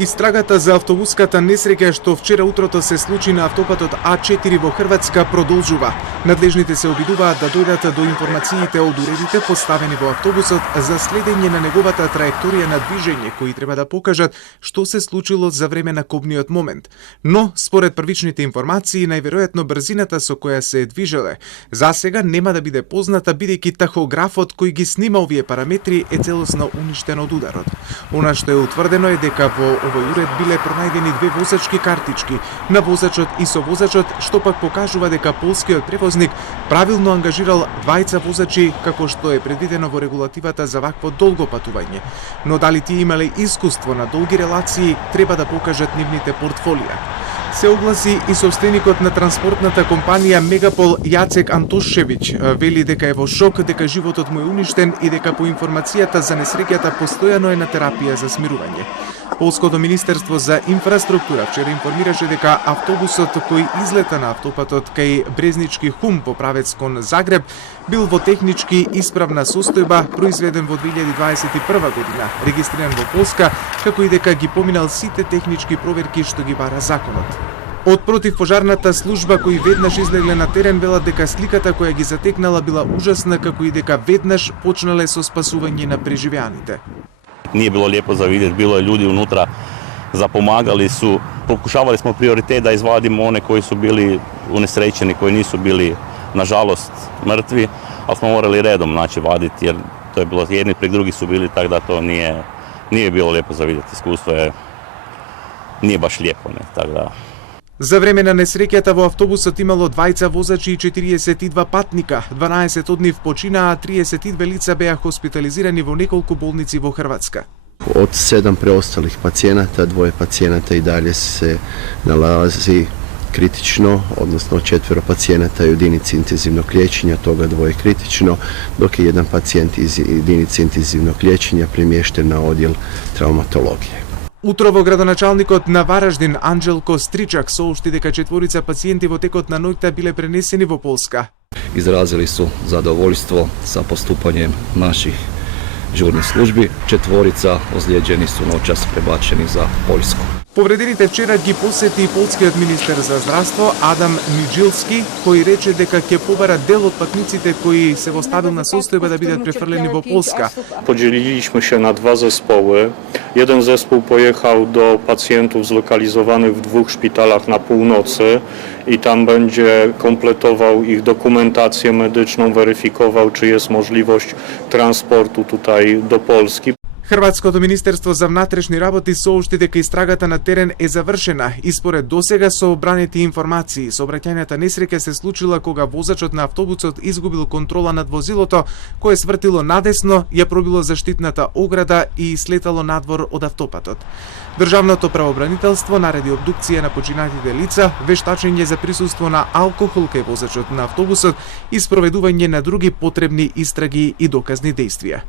Истрагата за автобуската несреќа што вчера утрото се случи на автопатот А4 во Хрватска продолжува. Надлежните се обидуваат да дојдат до информациите од уредите поставени во автобусот за следење на неговата траекторија на движење, кои треба да покажат што се случило за време на кобниот момент. Но, според првичните информации, најверојатно брзината со која се движеле засега нема да биде позната, бидејќи тахографот кој ги снима овие параметри е целосно уништен од ударот. Она што е утврдено е дека во овој уред биле пронајдени две возачки картички на возачот и совозачот, што пак покажува дека полскиот превозник правилно ангажирал двајца возачи како што е предвидено во регулативата за вакво долго патување. Но дали тие имале искуство на долги релации, треба да покажат нивните портфолија. Се огласи и собственикот на транспортната компанија Мегапол Јацек Антошевиќ. Вели дека е во шок, дека животот му е уништен и дека по информацијата за несреќата постојано е на терапија за смирување. Полското министерство за инфраструктура вчера информираше дека автобусот кој излета на автопатот кај Брезнички Хум по правец кон Загреб бил во технички исправна состојба, произведен во 2021 година, регистриран во Полска, како и дека ги поминал сите технички проверки што ги бара законот. Од противпожарната служба кои веднаш излегле на терен велат дека сликата која ги затекнала била ужасна, како и дека веднаш почнале со спасување на преживеаните. Nije bilo lijepo za vidjeti, bilo je ljudi unutra, zapomagali su, pokušavali smo prioritet da izvadimo one koji su bili unesrećeni, koji nisu bili, nažalost, mrtvi, ali smo morali redom vaditi, jer to je bilo jedni prek drugi su bili, tako da to nije bilo lijepo za vidjeti. Iskustvo nije baš lijepo, ne, tako da. За време на несреќата во автобусот имало двајца возачи и 42 патника, 12 од нив починаа, 32 лица беа хоспитализирани во неколку болници во Хрватска. Od 7 preostalih pacijenata, 2 pacijenata i dalje se nalazi kritično, odnosno 4 pacijenata u jedinici intenzivnog liječenja, toga 2 kritično, dok je 1 pacijent iz jedinice intenzivnog liječenja premješten na odjel traumatologije. Утрово градоначалникот на Вараждин Анџелко Стричак соопшти дека 4 пациенти во текот на ноќта биле пренесени во Полска. Izrazili su zadovoljstvo sa postupanjem naših žurnih službi. 4 ozlijeđeni su noćas prebačeni za Poljsku. Повредените вчера ги посети полскиот министер за здравство Адам Миджилски, кој рече дека ќе побара дел од патниците кои се во стабилна состојба да бидат префрлени во Polska. Podzieliliśmy się na 2 zespoły. Jeden zespół pojechał do pacjentów zlokalizowanych w 2 szpitalach na północy i tam będzie kompletował ich dokumentację medyczną, weryfikował, czy jest możliwość transportu tutaj do Polski. Хрватското министерство за внатрешни работи соопшти дека истрагата на терен е завршена и според досега собраните информации, сообраќајната несреќа се случила кога возачот на автобусот изгубил контрола над возилото, кое свртило надесно, ја пробило заштитната ограда и слетало надвор од автопатот. Државното правобранителство нареди обдукција на починатите лица, вештачење за присуство на алкохол кај возачот на автобусот и спроведување на други потребни истраги и доказни дејствија.